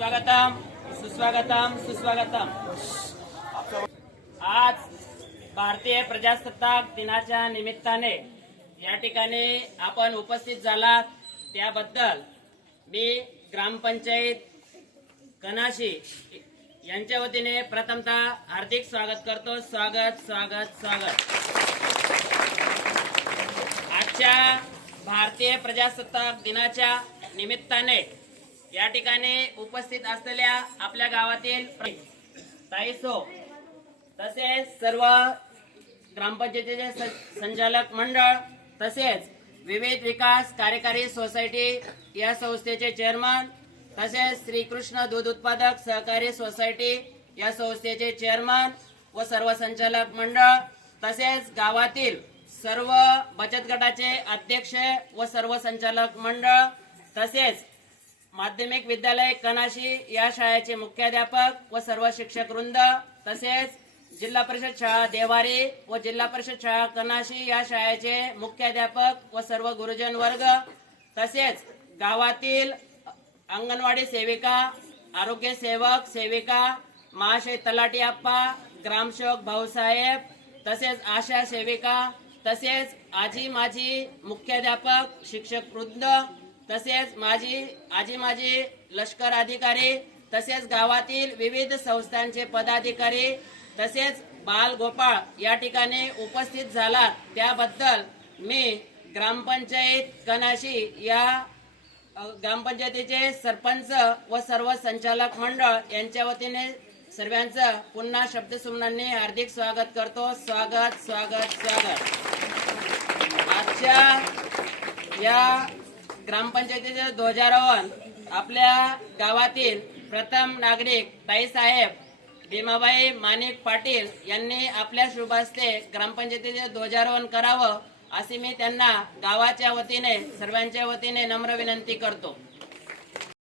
सुस्वागतम सुस्वागतम सुस्वागतम। आज भारतीय प्रजासत्ताक दिनाच्या निमित्ताने या ठिकाणी आपण उपस्थित झालात त्याबद्दल मी ग्रामपंचायत कनाशी यांच्या वतीने प्रथमतः हार्दिक स्वागत करतो। स्वागत स्वागत स्वागत। आजच्या भारतीय प्रजासत्ताक दिनाच्या निमित्ताने या ठिकाणी उपस्थित असलेल्या आपल्या गावातील ताईसो तसेच सर्व ग्रामपंचायतीचे संचालक मंडळ तसेच विविध विकास कार्यकारी सोसायटी या संस्थेचे चेअरमन तसेच श्रीकृष्ण दूध उत्पादक सहकारी सोसायटी या संस्थेचे चेअरमन व सर्व संचालक मंडळ तसेच गावातील सर्व बचत गटाचे अध्यक्ष व सर्व संचालक मंडळ तसेच माध्यमिक विद्यालय कनाशी या शाळेचे मुख्याध्यापक व सर्व शिक्षक वृंद तसेच जिल्हा परिषद शाळा देवारी व जिल्हा परिषद शाळा कनाशी या शाळेचे मुख्याध्यापक व सर्व गुरुजन वर्ग तसेच गावातील अंगणवाडी सेविका आरोग्य सेवक सेविका महाशय तलाठी आप्पा ग्रामसेवक भाऊसाहेब तसेच आशा सेविका तसेच आजी माजी मुख्याध्यापक शिक्षक वृंद तसेच आजी माजी लष्कर अधिकारी तसेच गावातील विविध संस्थांचे पदाधिकारी तसेच बाल गोपाळ या ठिकाणी उपस्थित झाला त्याबद्दल मी ग्रामपंचायत कनाशी या ग्रामपंचायतीचे सरपंच व सर्व संचालक मंडळ यांच्या वतीने सर्वांचं पुन्हा शब्दसुमनांनी हार्दिक स्वागत करतो। स्वागत स्वागत स्वागत। आजच्या या ग्रामपंचायतीचे ध्वजारोहण आपल्या गावातील प्रथम नागरिक ताईसाहेब भीमाबाई माणिक पाटील यांनी आपल्या शुभ हस्ते ग्रामपंचायतीचे ध्वजारोहण करावं अशी मी त्यांना गावाच्या वतीने सर्वांच्या वतीने नम्र विनंती करतो।